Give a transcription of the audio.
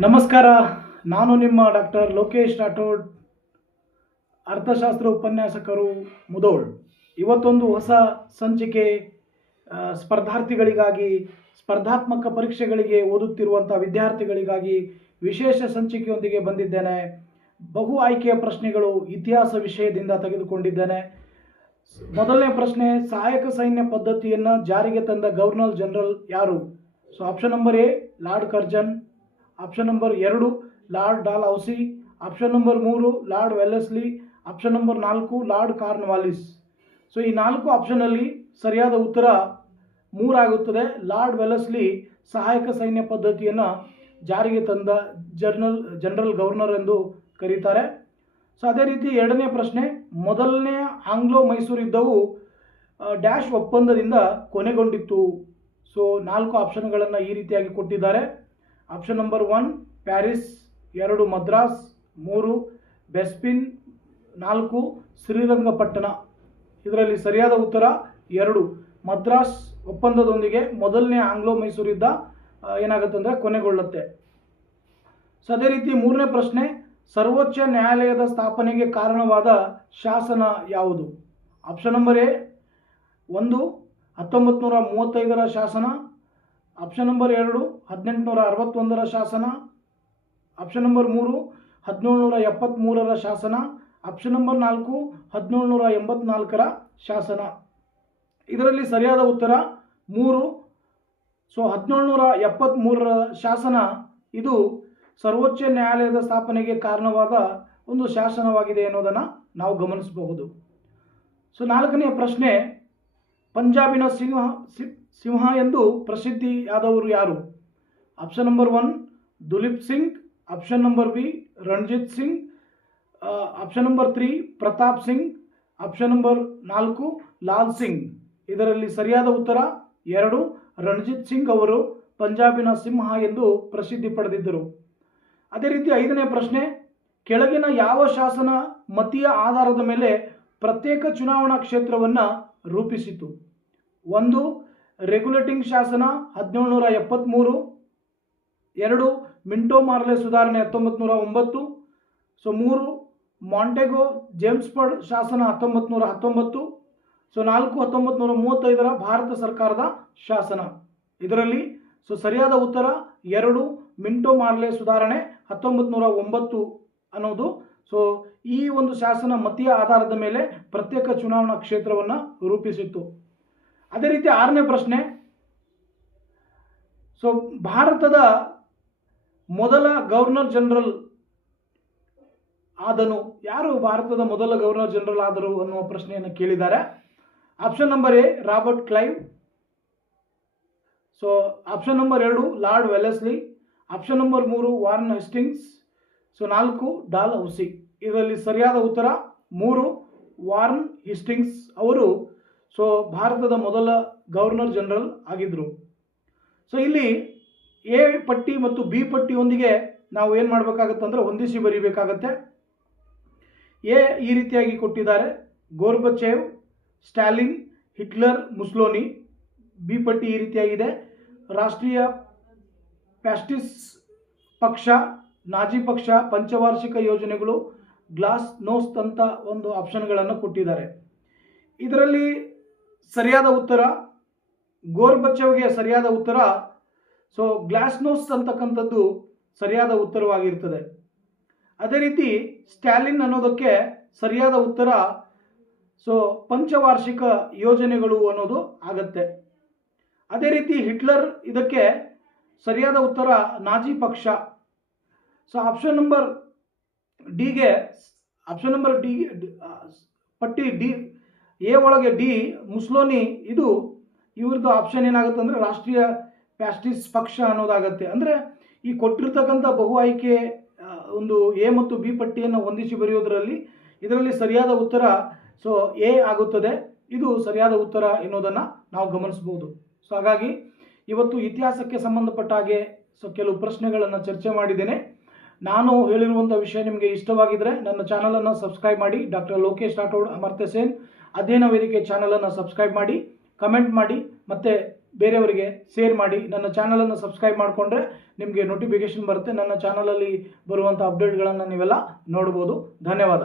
ನಮಸ್ಕಾರ, ನಾನು ನಿಮ್ಮ ಡಾಕ್ಟರ್ ಲೋಕೇಶ್ ರಾಠೋಡ್, ಅರ್ಥಶಾಸ್ತ್ರ ಉಪನ್ಯಾಸಕರು ಮುದೋಳ್. ಇವತ್ತೊಂದು ಹೊಸ ಸಂಚಿಕೆ ಸ್ಪರ್ಧಾರ್ಥಿಗಳಿಗಾಗಿ, ಸ್ಪರ್ಧಾತ್ಮಕ ಪರೀಕ್ಷೆಗಳಿಗೆ ಓದುತ್ತಿರುವಂಥ ವಿದ್ಯಾರ್ಥಿಗಳಿಗಾಗಿ ವಿಶೇಷ ಸಂಚಿಕೆಯೊಂದಿಗೆ ಬಂದಿದ್ದೇನೆ. ಬಹು ಆಯ್ಕೆಯ ಪ್ರಶ್ನೆಗಳು ಇತಿಹಾಸ ವಿಷಯದಿಂದ ತೆಗೆದುಕೊಂಡಿದ್ದೇನೆ. ಮೊದಲನೇ ಪ್ರಶ್ನೆ, ಸಹಾಯಕ ಸೈನ್ಯ ಪದ್ಧತಿಯನ್ನು ಜಾರಿಗೆ ತಂದ ಗವರ್ನರ್ ಜನರಲ್ ಯಾರು? So, option number A, Lord Curzon. Option number ಎರಡು Lord Dalhousie option number ಮೂರು ಲಾರ್ಡ್ ವೆಲ್ಲೆಸ್ಲಿ ಆಪ್ಷನ್ ನಂಬರ್ ನಾಲ್ಕು ಲಾರ್ಡ್ ಕಾರ್ನ್ವಾಲಿಸ್ ಸೊ ಈ ನಾಲ್ಕು ಆಪ್ಷನಲ್ಲಿ ಸರಿಯಾದ ಉತ್ತರ ಮೂರಾಗುತ್ತದೆ. ಲಾರ್ಡ್ ವೆಲ್ಲಸ್ಲಿ ಸಹಾಯಕ ಸೈನ್ಯ ಪದ್ಧತಿಯನ್ನು ಜಾರಿಗೆ ತಂದ ಜರ್ನಲ್ ಜನರಲ್ ಗವರ್ನರ್ ಎಂದು ಕರೀತಾರೆ. ಸೊ ಅದೇ ರೀತಿ ಎರಡನೇ ಪ್ರಶ್ನೆ, ಮೊದಲನೇ ಆಂಗ್ಲೋ ಮೈಸೂರು ಯುದ್ಧವು ಡ್ಯಾಶ್ ಒಪ್ಪಂದದಿಂದ ಕೊನೆಗೊಂಡಿತ್ತು. ಸೊ ನಾಲ್ಕು ಆಪ್ಷನ್ಗಳನ್ನು ಈ ರೀತಿಯಾಗಿ ಕೊಟ್ಟಿದ್ದಾರೆ. ಆಪ್ಷನ್ ನಂಬರ್ ಒನ್ ಪ್ಯಾರಿಸ್ ಎರಡು ಮದ್ರಾಸ್ ಮೂರು ಬೆಸ್ಪಿನ್ ನಾಲ್ಕು ಶ್ರೀರಂಗಪಟ್ಟಣ ಇದರಲ್ಲಿ ಸರಿಯಾದ ಉತ್ತರ, ಎರಡು. ಮದ್ರಾಸ್ ಒಪ್ಪಂದದೊಂದಿಗೆ ಮೊದಲನೇ ಆಂಗ್ಲೋ ಮೈಸೂರು ಯುದ್ಧ ಏನಾಗುತ್ತೆ ಅಂದರೆ ಕೊನೆಗೊಳ್ಳುತ್ತೆ. ಸೊ ಅದೇ ರೀತಿ ಮೂರನೇ ಪ್ರಶ್ನೆ, ಸರ್ವೋಚ್ಚ ನ್ಯಾಯಾಲಯದ ಸ್ಥಾಪನೆಗೆ ಕಾರಣವಾದ ಶಾಸನ ಯಾವುದು? ಆಪ್ಷನ್ ನಂಬರ್ ಎ ಒಂದು ಹತ್ತೊಂಬತ್ತು ನೂರ ಮೂವತ್ತೈದರ ಶಾಸನ. ಆಪ್ಷನ್ ನಂಬರ್ ಎರಡು, ಹದಿನೆಂಟುನೂರ ಅರವತ್ತೊಂದರ ಶಾಸನ. ಆಪ್ಷನ್ ನಂಬರ್ ಮೂರು ಹದಿನೇಳುನೂರ ಎಪ್ಪತ್ತ್ಮೂರರ ಶಾಸನ. ಆಪ್ಷನ್ ನಂಬರ್ ನಾಲ್ಕು ಹದಿನೇಳುನೂರ ಎಂಬತ್ನಾಲ್ಕರ ಶಾಸನ. ಇದರಲ್ಲಿ ಸರಿಯಾದ ಉತ್ತರ ಮೂರು. ಸೊ ಹದಿನೇಳುನೂರ ಎಪ್ಪತ್ತ್ಮೂರರ ಶಾಸನ, ಇದು ಸರ್ವೋಚ್ಚ ನ್ಯಾಯಾಲಯದ ಸ್ಥಾಪನೆಗೆ ಕಾರಣವಾದ ಒಂದು ಶಾಸನವಾಗಿದೆ ಅನ್ನೋದನ್ನು ನಾವು ಗಮನಿಸಬಹುದು. ಸೊ ನಾಲ್ಕನೆಯ ಪ್ರಶ್ನೆ, ಪಂಜಾಬಿನ ಸಿಂಹ, ಸಿ- ಸಿಂಹ ಎಂದು ಪ್ರಸಿದ್ಧಿಯಾದವರು ಯಾರು? Option number one Duleep Singh option number B Ranjit Singh option number three Pratap Singh option number ನಾಲ್ಕು ಲಾಲ್ ಸಿಂಗ್ ಇದರಲ್ಲಿ ಸರಿಯಾದ ಉತ್ತರ ಎರಡು ರಣಜಿತ್ ಸಿಂಗ್ ಅವರು ಪಂಜಾಬಿನ ಸಿಂಹ ಎಂದು ಪ್ರಸಿದ್ಧಿ ಪಡೆದಿದ್ದರು. ಅದೇ ರೀತಿ ಐದನೇ ಪ್ರಶ್ನೆ, ಕೆಳಗಿನ ಯಾವ ಶಾಸನ ಮತೀಯ ಆಧಾರದ ಮೇಲೆ ಪ್ರತ್ಯೇಕ ಚುನಾವಣಾ ಕ್ಷೇತ್ರವನ್ನು ರೂಪಿಸಿತು? ಒಂದು ರೆಗ್ಯುಲೇಟಿಂಗ್ ಶಾಸನ ಹದಿನೇಳುನೂರ ಎಪ್ಪತ್ತ್ಮೂರು ಎರಡು ಮಿಂಟೋ ಮಾರ್ಲೆ ಸುಧಾರಣೆ ಹತ್ತೊಂಬತ್ತು ನೂರ ಒಂಬತ್ತು, ಸೊ ಮೂರು ಮಾಂಟೆಗೋ ಜೇಮ್ಸ್ಫರ್ಡ್ ಶಾಸನ ಹತ್ತೊಂಬತ್ತು ನೂರ ಹತ್ತೊಂಬತ್ತು, ಸೊ ನಾಲ್ಕು ಹತ್ತೊಂಬತ್ತು ನೂರ ಮೂವತ್ತೈದರ ಭಾರತ ಸರ್ಕಾರದ ಶಾಸನ. ಇದರಲ್ಲಿ ಸೊ ಸರಿಯಾದ ಉತ್ತರ ಎರಡು ಮಿಂಟೋ ಮಾರ್ಲೆ ಸುಧಾರಣೆ ಹತ್ತೊಂಬತ್ತು ನೂರ ಒಂಬತ್ತು ಅನ್ನೋದು. ಸೊ ಈ ಒಂದು ಶಾಸನ ಮತೀಯ ಆಧಾರದ ಮೇಲೆ ಪ್ರತ್ಯೇಕ ಚುನಾವಣಾ ಕ್ಷೇತ್ರವನ್ನು ರೂಪಿಸಿತ್ತು. ಅದೇ ರೀತಿ ಆರನೇ ಪ್ರಶ್ನೆ. ಸೊ ಭಾರತದ ಮೊದಲ ಗವರ್ನರ್ ಜನರಲ್ ಆದನು ಯಾರು? ಭಾರತದ ಮೊದಲ ಗವರ್ನರ್ ಜನರಲ್ ಆದರು ಅನ್ನುವ ಪ್ರಶ್ನೆಯನ್ನು ಕೇಳಿದ್ದಾರೆ. Option number A Robert Clive so option number ಎರಡು ಲಾರ್ಡ್ ವೆಲೆಸ್ಲಿ ಆಪ್ಷನ್ ನಂಬರ್ ಮೂರು ವಾರ್ನ್ ಹೆಸ್ಟಿಂಗ್ಸ್ ಸೊ ನಾಲ್ಕು ಡಾಲ್ ಹೌಸಿ ಇದರಲ್ಲಿ ಸರಿಯಾದ ಉತ್ತರ ಮೂರು ವಾರ್ನ್ ಹಿಸ್ಟಿಂಗ್ಸ್ ಅವರು ಸೊ ಭಾರತದ ಮೊದಲ ಗವರ್ನರ್ ಜನರಲ್ ಆಗಿದ್ದರು ಸೊ ಇಲ್ಲಿ ಎ ಪಟ್ಟಿ ಮತ್ತು ಬಿ ಪಟ್ಟಿಯೊಂದಿಗೆ ನಾವು ಏನು ಮಾಡಬೇಕಾಗತ್ತೆ ಅಂದರೆ ಹೊಂದಿಸಿ ಬರೀಬೇಕಾಗತ್ತೆ. ಎ ಈ ರೀತಿಯಾಗಿ ಕೊಟ್ಟಿದ್ದಾರೆ. Gorbachev Stalin Hitler Mussolini B ಪಟ್ಟಿ ಈ ರೀತಿಯಾಗಿದೆ. ರಾಷ್ಟ್ರೀಯ ಪ್ಯಾಸ್ಟಿಸ್ ಪಕ್ಷ, ನಾಜಿ ಪಕ್ಷ, ಪಂಚವಾರ್ಷಿಕ ಯೋಜನೆಗಳು ಗ್ಲಾಸ್ ನೋಸ್ ಅಂತ ಒಂದು ಆಪ್ಷನ್ಗಳನ್ನು ಕೊಟ್ಟಿದ್ದಾರೆ. ಇದರಲ್ಲಿ ಸರಿಯಾದ ಉತ್ತರ? ಗೋರ್ಬಚ್ಚವ್ಗೆ ಸರಿಯಾದ ಉತ್ತರ? ಸೊ ಗ್ಲಾಸ್ನೋಸ್ ಅಂತಕ್ಕಂಥದ್ದು ಸರಿಯಾದ ಉತ್ತರವಾಗಿರ್ತದೆ. ಅದೇ ರೀತಿ ಸ್ಟ್ಯಾಲಿನ್ ಅನ್ನೋದಕ್ಕೆ ಸರಿಯಾದ ಉತ್ತರ ಸೊ ಪಂಚವಾರ್ಷಿಕ ಯೋಜನೆಗಳು ಅನ್ನೋದು ಆಗತ್ತೆ. ಅದೇ ರೀತಿ ಹಿಟ್ಲರ್ ಇದಕ್ಕೆ ಸರಿಯಾದ ಉತ್ತರ ನಾಜಿ ಪಕ್ಷ. ಸೊ ಆಪ್ಷನ್ ನಂಬರ್ ಡಿಗೆ ಆಪ್ಷನ್ ನಂಬರ್ ಡಿ ಪಟ್ಟಿ ಡಿ ಎ ಒಳಗೆ ಡಿ, ಮುಸ್ಲೋನಿ, ಇದು ಇವ್ರದ್ದು ಆಪ್ಷನ್ ಏನಾಗುತ್ತೆ ಅಂದರೆ ರಾಷ್ಟ್ರೀಯ ಪ್ಯಾಸ್ಟಿಸ್ ಪಕ್ಷ ಅನ್ನೋದಾಗತ್ತೆ. ಅಂದರೆ ಈ ಕೊಟ್ಟಿರ್ತಕ್ಕಂಥ ಬಹು ಆಯ್ಕೆ ಒಂದು ಎ ಮತ್ತು ಬಿ ಪಟ್ಟಿಯನ್ನು ಹೊಂದಿಸಿ ಬರೆಯೋದರಲ್ಲಿ ಇದರಲ್ಲಿ ಸರಿಯಾದ ಉತ್ತರ, ಸೊ, ಎ ಆಗುತ್ತದೆ. ಇದು ಸರಿಯಾದ ಉತ್ತರ ಎನ್ನುವುದನ್ನು ನಾವು ಗಮನಿಸಬಹುದು. ಸೊ, ಹಾಗಾಗಿ ಇವತ್ತು ಇತಿಹಾಸಕ್ಕೆ ಸಂಬಂಧಪಟ್ಟ ಹಾಗೆ, ಸೊ, ಕೆಲವು ಪ್ರಶ್ನೆಗಳನ್ನು ಚರ್ಚೆ ಮಾಡಿದ್ದೇನೆ. ನಾನು ಹೇಳಿರುವಂಥ ವಿಷಯ ನಿಮಗೆ ಇಷ್ಟವಾಗಿದ್ದರೆ ನನ್ನ ಚಾನಲನ್ನು ಸಬ್ಸ್ಕ್ರೈಬ್ ಮಾಡಿ. ಡಾಕ್ಟರ್ ಲೋಕೇಶ್ ರಾಠೋಡ್, ಅಮರ್ತ್ಯ ಸೇನ್ ಅಧ್ಯಯನ ವೇದಿಕೆ ಚಾನಲನ್ನು ಸಬ್ಸ್ಕ್ರೈಬ್ ಮಾಡಿ ಕಮೆಂಟ್ ಮಾಡಿ, ಮತ್ತು ಬೇರೆಯವರಿಗೆ ಶೇರ್ ಮಾಡಿ, ನನ್ನ ಚಾನಲನ್ನು ಸಬ್ಸ್ಕ್ರೈಬ್ ಮಾಡಿಕೊಂಡ್ರೆ ನಿಮಗೆ ನೋಟಿಫಿಕೇಶನ್ ಬರುತ್ತೆ. ನನ್ನ ಚಾನಲಲ್ಲಿ ಬರುವಂಥ ಅಪ್ಡೇಟ್ಗಳನ್ನು ನೀವೆಲ್ಲ ನೋಡ್ಬೋದು. ಧನ್ಯವಾದ.